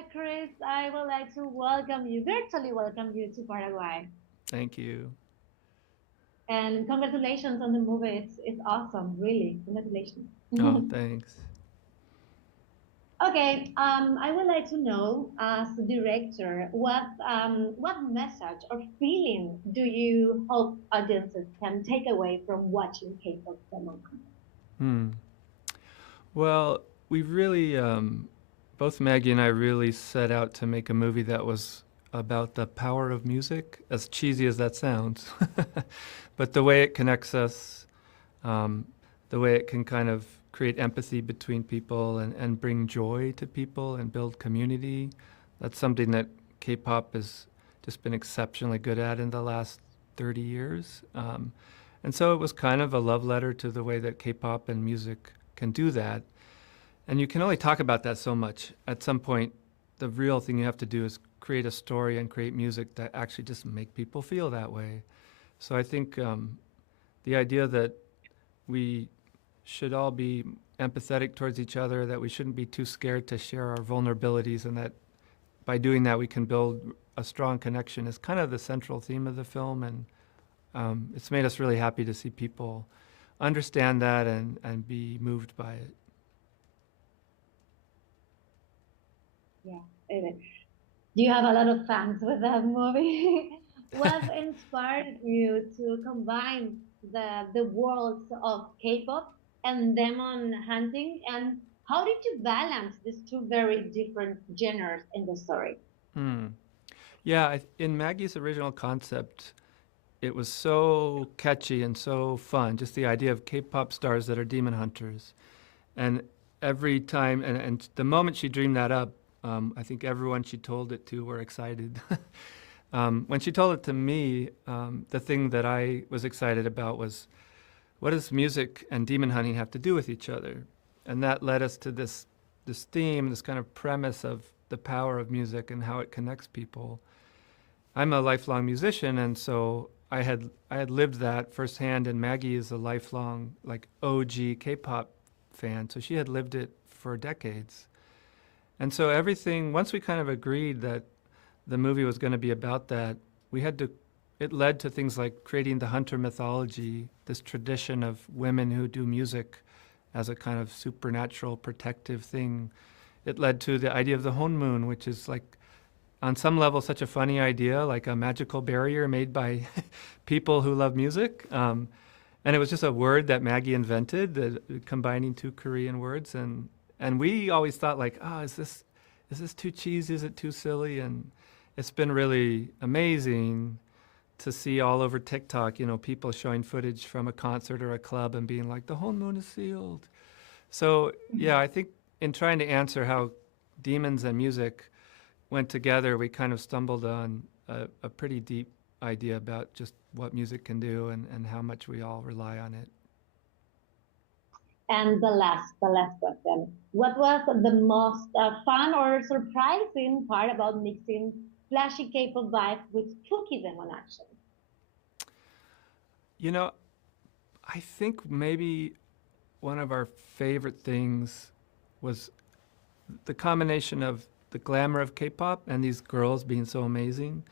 Hi, Chris. I would like to welcome you, virtually welcome you to Paraguay. Thank you. And congratulations on the movie. It's awesome, really. Congratulations. Oh, thanks. Okay, I would like to know, as a director, what message or feeling do you hope audiences can take away from watching K-pop demo content? Hmm. Well, we really, both Maggie and I really set out to make a movie that was about the power of music, as cheesy as that sounds. But the way it connects us, um, the way it can kind of create empathy between people and bring joy to people and build community, that's something that K-pop has just been exceptionally good at in the last 30 years. And so it was kind of a love letter to the way that K-pop and music can do that. And you can only talk about that so much. At some point, the real thing you have to do is create a story and create music that actually just make people feel that way. So I think the idea that we should all be empathetic towards each other, that we shouldn't be too scared to share our vulnerabilities, and that by doing that we can build a strong connection is kind of the central theme of the film. And it's made us really happy to see people understand that and be moved by it. Yeah, it is. You have a lot of fans with that movie. What inspired you to combine the worlds of K-pop and demon hunting, and how did you balance these two very different genres in the story? Hmm. Yeah, in Maggie's original concept, it was so catchy and so fun. Just the idea of K-pop stars that are demon hunters, and every time, and the moment she dreamed that up, I think everyone she told it to were excited. When she told it to me, the thing that I was excited about was, what does music and demon hunting have to do with each other? And that led us to this theme, this kind of premise of the power of music and how it connects people. I'm a lifelong musician, and so I had lived that firsthand. And Maggie is a lifelong like OG K-pop fan, so she had lived it for decades. And so everything, once we kind of agreed that the movie was going to be about that, we had to. It led to things like creating the hunter mythology, this tradition of women who do music as a kind of supernatural protective thing. It led to the idea of the honmoon, which is like on some level such a funny idea, like a magical barrier made by people who love music. And it was just a word that Maggie invented, combining two Korean words. And we always thought like, oh, is this too cheesy? Is it too silly? And it's been really amazing to see all over TikTok, people showing footage from a concert or a club and being like, the whole moon is sealed. So yeah, I think in trying to answer how demons and music went together, we kind of stumbled on a pretty deep idea about just what music can do and how much we all rely on it. And the last question. What was the most fun or surprising part about mixing flashy K-pop vibe with spooky demon action? You know, I think maybe one of our favorite things was the combination of the glamour of K-pop and these girls being so amazing,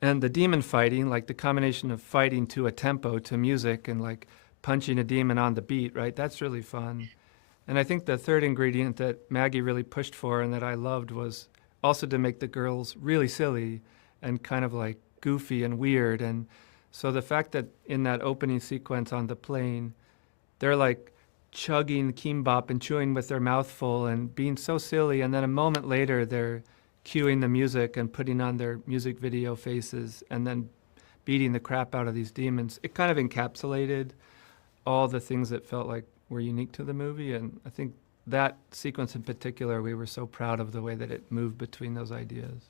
and the demon fighting, like the combination of fighting to a tempo, to music, and like punching a demon on the beat, right? That's really fun. And I think the third ingredient that Maggie really pushed for and that I loved was also to make the girls really silly and kind of like goofy and weird. And so the fact that in that opening sequence on the plane, they're like chugging kimbap and chewing with their mouth full and being so silly. And then a moment later, they're cueing the music and putting on their music video faces and then beating the crap out of these demons. It kind of encapsulated all the things that felt like were unique to the movie. And I think that sequence in particular, we were so proud of the way that it moved between those ideas.